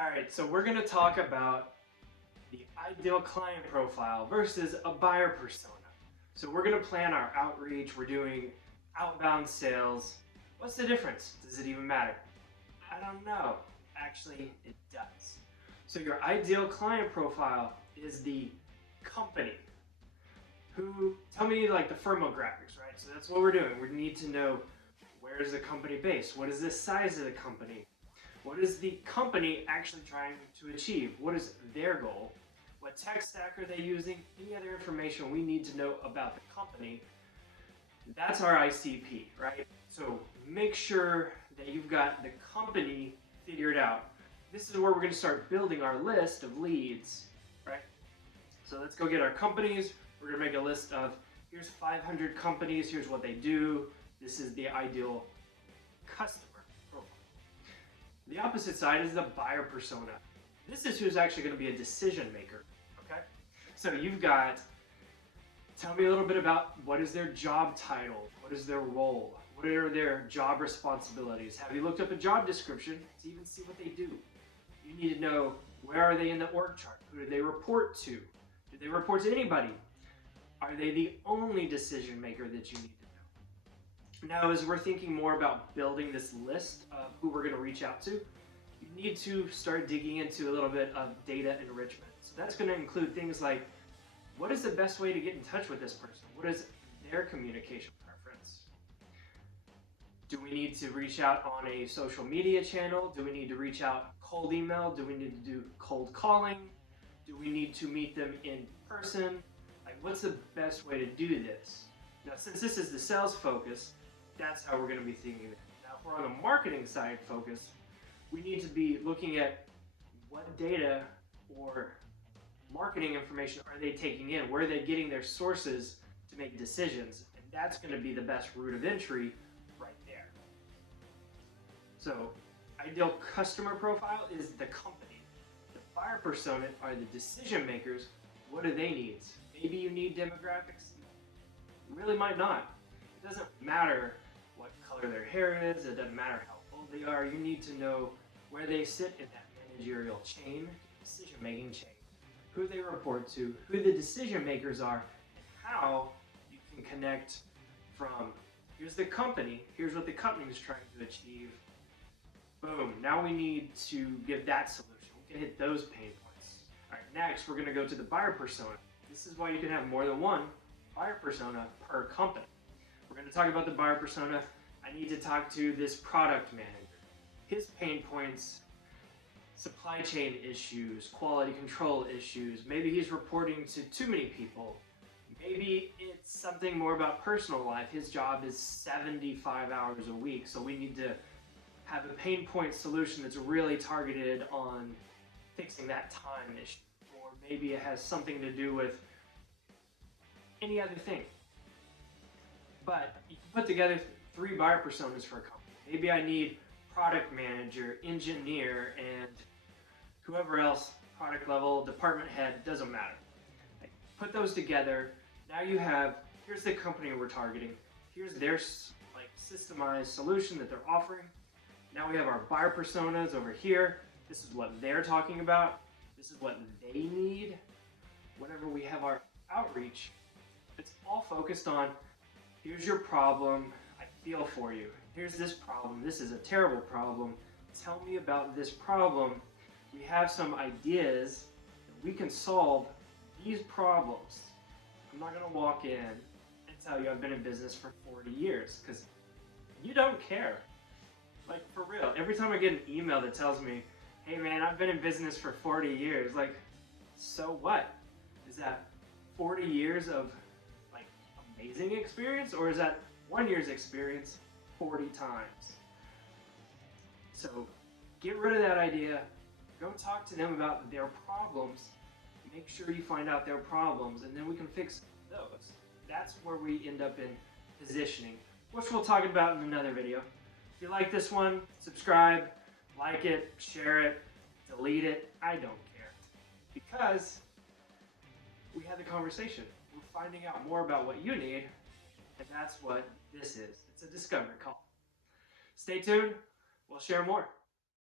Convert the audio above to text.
Alright, so we're going to talk about the ideal client profile versus a buyer persona. So we're going to plan our outreach, we're doing outbound sales. What's the difference? Does it even matter? I don't know. Actually, it does. So your ideal client profile is the company. Tell me like the firmographics, right? So that's what we're doing. We need to know, where is the company based? What is the size of the company? What is the company actually trying to achieve? What is their goal? What tech stack are they using? Any other information we need to know about the company? That's our ICP, right? So make sure that you've got the company figured out. This is where we're going to start building our list of leads, right? So let's go get our companies. We're going to make a list of, here's 500 companies, here's what they do. This is the ideal customer profile. The opposite side is the buyer persona. This is who's actually going to be a decision maker, okay? So you've got, tell me a little bit about what is their job title, what is their role, what are their job responsibilities. Have you looked up a job description to even see what they do? You need to know, where are they in the org chart? Who do they report to? Do they report to anybody? Are they the only decision maker that you need to know? Now, as we're thinking more about building this list of who we're going to reach out to, you need to start digging into a little bit of data enrichment. So that's going to include things like, what is the best way to get in touch with this person? What is their communication preference? Do we need to reach out on a social media channel? Do we need to reach out cold email? Do we need to do cold calling? Do we need to meet them in person? Like, what's the best way to do this? Now, since this is the sales focus, that's how we're going to be thinking of it. Now, if we're on the marketing side focus, we need to be looking at what data or marketing information are they taking in? Where are they getting their sources to make decisions? And that's going to be the best route of entry right there. So, ideal customer profile is the company. The buyer persona are the decision makers. What do they need? Maybe you need demographics. You really might not. It doesn't matter what color their hair is. It doesn't matter how old they are. You need to know where they sit in that managerial chain, decision-making chain, who they report to, who the decision makers are, and how you can connect from, here's the company, here's what the company is trying to achieve. Boom, now we need to give that solution. We can hit those pain points. All right, next we're gonna go to the buyer persona. This is why you can have more than one buyer persona per company. We're gonna talk about the buyer persona. I need to talk to this product manager. His pain points, supply chain issues, quality control issues. Maybe he's reporting to too many people. Maybe it's something more about personal life. His job is 75 hours a week, so we need to have a pain point solution that's really targeted on fixing that time issue. Or maybe it has something to do with any other thing. But you can put together 3 buyer personas for a company. Maybe I need product manager, engineer, and whoever else, product level, department head, doesn't matter. Like, put those together. Now you have, here's the company we're targeting. Here's their systemized solution that they're offering. Now we have our buyer personas over here. This is what they're talking about. This is what they need. Whenever we have our outreach, it's all focused on, here's your problem, I feel for you. Here's this problem, this is a terrible problem. Tell me about this problem. We have some ideas that we can solve these problems. I'm not gonna walk in and tell you I've been in business for 40 years, because you don't care. Like, for real, every time I get an email that tells me, hey man, I've been in business for 40 years, like, so what? Is that 40 years of like amazing experience, or is that 1 year's experience 40 times? So get rid of that idea, go talk to them about their problems, make sure you find out their problems, and then we can fix those. That's where we end up in positioning, which we'll talk about in another video. If you like this one, subscribe, like it, share it, delete it, I don't care. Because we had the conversation. We're finding out more about what you need, and that's what this is. It's a discovery call. Stay tuned, we'll share more.